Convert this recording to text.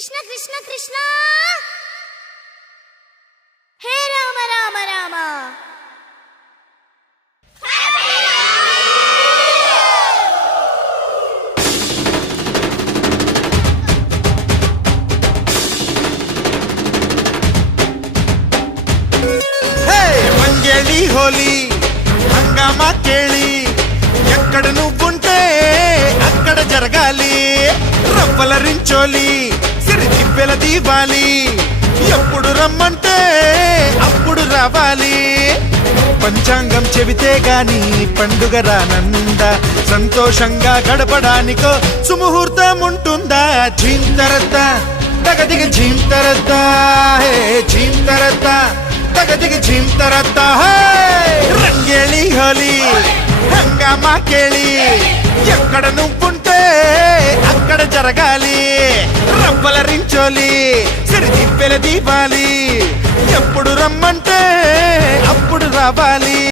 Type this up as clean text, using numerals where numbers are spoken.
కృష్ణ కృష్ణ కృష్ణ హే రామ రామ రామ మంగేళి హోలీ హంగామా కేళి ఎక్కడ నువ్వుంటే అక్కడ జరగాలి రవ్వల రించోలి సిరి తిప్పెల దీవాలి ఎప్పుడు రమ్మంటే అప్పుడు రావాలి పంచాంగం చెబితే గాని పండుగ రానందా సంతోషంగా గడపడానికో సుముహూర్తం ఉంటుందా ఝీంతరద్దా తగదిగ ఝీంతరద్దా హే ఝీంతరద్దా తగదిగ ఝీంతరద్దా హే రంగేళి హోలీ హంగామా కేళి ఎక్కడ నువ్వుంటే అక్కడ జరగాలి రవ్వల రించోలి సిరి తిప్పెల దీపాలి ఎప్పుడు రమ్మంటే అప్పుడు రావాలి.